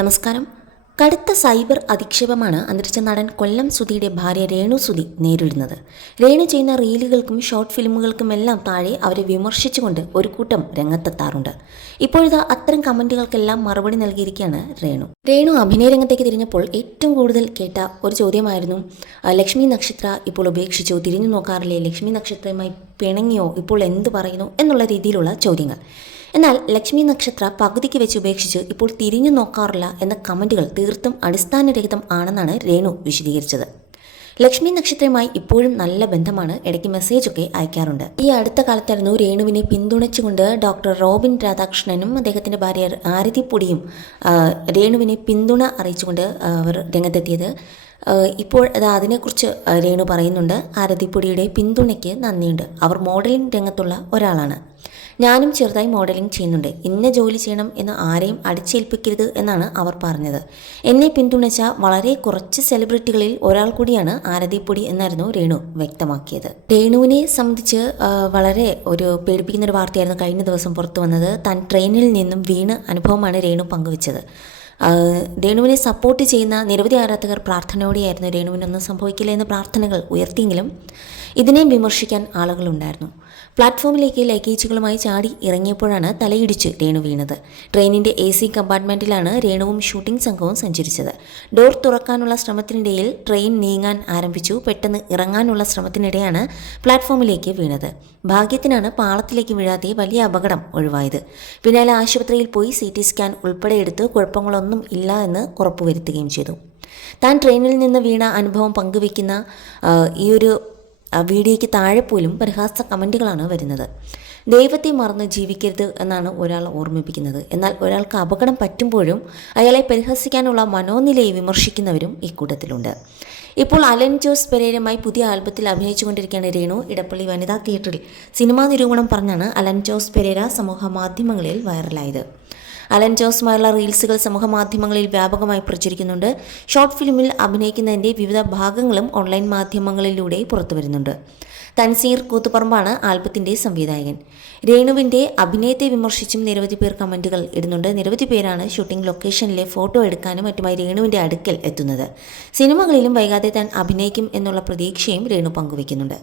നമസ്കാരം. കടുത്ത സൈബർ അധിക്ഷേപമാണ് അന്തരിച്ച നടൻ കൊല്ലം സുധിയുടെ ഭാര്യ രേണു സുധി നേരിടുന്നത്. രേണു ചെയ്യുന്ന റീലുകൾക്കും ഷോർട്ട് ഫിലിമുകൾക്കുമെല്ലാം താഴെ അവരെ വിമർശിച്ചുകൊണ്ട് ഒരു കൂട്ടം രംഗത്തെത്താറുണ്ട്. ഇപ്പോഴിതാ അത്തരം കമന്റുകൾക്കെല്ലാം മറുപടി നൽകിയിരിക്കുകയാണ് രേണു അഭിനയ രംഗത്തേക്ക് തിരിഞ്ഞപ്പോൾ ഏറ്റവും കൂടുതൽ കേട്ട ഒരു ചോദ്യമായിരുന്നു, ലക്ഷ്മി നക്ഷത്ര ഇപ്പോൾ ഉപേക്ഷിച്ചു, തിരിഞ്ഞു നോക്കാറില്ലേ, ലക്ഷ്മി നക്ഷത്രയുമായി പിണങ്ങിയോ, ഇപ്പോൾ എന്ത് പറയുന്നു എന്നുള്ള രീതിയിലുള്ള ചോദ്യങ്ങൾ. എന്നാൽ ലക്ഷ്മി നക്ഷത്ര പകുതിക്ക് വെച്ച് ഉപേക്ഷിച്ച് ഇപ്പോൾ തിരിഞ്ഞു നോക്കാറില്ല എന്ന കമൻറ്റുകൾ തീർത്തും അടിസ്ഥാനരഹിതം ആണെന്നാണ് രേണു വിശദീകരിച്ചത്. ലക്ഷ്മി നക്ഷത്രയുമായി ഇപ്പോഴും നല്ല ബന്ധമാണ്, ഇടയ്ക്ക് മെസ്സേജൊക്കെ അയക്കാറുണ്ട്. ഈ അടുത്ത കാലത്തായിരുന്നു രേണുവിനെ പിന്തുണച്ചുകൊണ്ട് ഡോക്ടർ റോബിൻ രാധാകൃഷ്ണനും അദ്ദേഹത്തിൻ്റെ ഭാര്യ ആരതി പൊടിയും രേണുവിനെ പിന്തുണ അറിയിച്ചുകൊണ്ട് അവർ രംഗത്തെത്തിയത്. ഇപ്പോൾ അതിനെക്കുറിച്ച് രേണു പറയുന്നുണ്ട്. ആരതിപ്പൊടിയുടെ പിന്തുണയ്ക്ക് നന്ദിയുണ്ട്. അവർ മോഡലിംഗ് രംഗത്തുള്ള ഒരാളാണ്. ഞാനും ചെറുതായി മോഡലിംഗ് ചെയ്യുന്നുണ്ട്. ഇന്ന ജോലി ചെയ്യണം എന്ന് ആരെയും അടിച്ചേൽപ്പിക്കരുത് എന്നാണ് അവർ പറഞ്ഞത്. എന്നെ പിന്തുണച്ച വളരെ കുറച്ച് സെലിബ്രിറ്റികളിൽ ഒരാൾ കൂടിയാണ് ആരതിപ്പൊടി എന്നായിരുന്നു രേണു വ്യക്തമാക്കിയത്. രേണുവിനെ സംബന്ധിച്ച് വളരെ ഒരു പേടിപ്പിക്കുന്ന ഒരു വാർത്തയായിരുന്നു കഴിഞ്ഞ ദിവസം പുറത്തു വന്നത്. താൻ ട്രെയിനിൽ നിന്നും വീണ് അനുഭവമാണ് രേണു പങ്കുവച്ചത്. രേണുവിനെ സപ്പോർട്ട് ചെയ്യുന്ന നിരവധി ആരാധകർ പ്രാർത്ഥനയോടെയായിരുന്നു രേണുവിനൊന്നും സംഭവിക്കില്ല എന്ന പ്രാർത്ഥനകൾ ഉയർത്തിയെങ്കിലും ഇതിനെയും വിമർശിക്കാൻ ആളുകളുണ്ടായിരുന്നു. പ്ലാറ്റ്ഫോമിലേക്ക് ലഗേജുകളുമായി ചാടി ഇറങ്ങിയപ്പോഴാണ് തലയിടിച്ച് രേണു വീണത്. ട്രെയിനിൻ്റെ AC കമ്പാർട്ട്മെൻറ്റിലാണ് രേണുവും ഷൂട്ടിംഗ് സംഘവും സഞ്ചരിച്ചത്. ഡോർ തുറക്കാനുള്ള ശ്രമത്തിനിടയിൽ ട്രെയിൻ നീങ്ങാൻ ആരംഭിച്ചു. പെട്ടെന്ന് ഇറങ്ങാനുള്ള ശ്രമത്തിനിടെയാണ് പ്ലാറ്റ്ഫോമിലേക്ക് വീണത്. ഭാഗ്യത്തിനാണ് പാളത്തിലേക്ക് വീഴാതെ വലിയ അപകടം ഒഴിവായത്. പിന്നാലെ ആശുപത്രിയിൽ പോയി CT സ്കാൻ ഉൾപ്പെടെ എടുത്ത് കുഴപ്പങ്ങളൊന്നും ഇല്ല എന്ന് ഉറപ്പുവരുത്തുകയും ചെയ്തു. താൻ ട്രെയിനിൽ നിന്ന് വീണ അനുഭവം പങ്കുവയ്ക്കുന്ന ഈ ഒരു വീഡിയോയ്ക്ക് താഴെ പോലും പരിഹാസ കമൻറ്റുകളാണ് വരുന്നത്. ദൈവത്തെ മറന്ന് ജീവിക്കരുത് എന്നാണ് ഒരാൾ ഓർമ്മിപ്പിക്കുന്നത്. എന്നാൽ ഒരാൾക്ക് അപകടം പറ്റുമ്പോഴും അയാളെ പരിഹസിക്കാനുള്ള മനോനിലയെ വിമർശിക്കുന്നവരും ഇക്കൂട്ടത്തിലുണ്ട്. ഇപ്പോൾ അലൻ ജോസ് പെരേരയുമായി പുതിയ ആൽബത്തിൽ അഭിനയിച്ചുകൊണ്ടിരിക്കുകയാണ് രേണു. ഇടപ്പള്ളി വനിതാ തിയേറ്ററിൽ സിനിമാ നിരൂപണം പറഞ്ഞാണ് അലൻ ജോസ് പെരേര സമൂഹ മാധ്യമങ്ങളിൽ വൈറലായത്. അലൻ ജോസുമായുള്ള റീൽസുകൾ സമൂഹ മാധ്യമങ്ങളിൽ വ്യാപകമായി പ്രചരിക്കുന്നുണ്ട്. ഷോർട്ട് ഫിലിമിൽ അഭിനയിക്കുന്നതിൻ്റെ വിവിധ ഭാഗങ്ങളും ഓൺലൈൻ മാധ്യമങ്ങളിലൂടെ പുറത്തു വരുന്നുണ്ട്. തൻസീർ കൂത്തുപറമ്പാണ് ആൽബത്തിൻ്റെ സംവിധായകൻ. രേണുവിൻ്റെ അഭിനയത്തെ വിമർശിച്ചും നിരവധി പേർ കമൻറ്റുകൾ ഇടുന്നുണ്ട്. നിരവധി പേരാണ് ഷൂട്ടിംഗ് ലൊക്കേഷനിലെ ഫോട്ടോ എടുക്കാനും മറ്റുമായി രേണുവിൻ്റെ അടുക്കൽ എത്തുന്നത്. സിനിമകളിലും വൈകാതെ താൻ അഭിനയിക്കും എന്നുള്ള പ്രതീക്ഷയും രേണു പങ്കുവയ്ക്കുന്നുണ്ട്.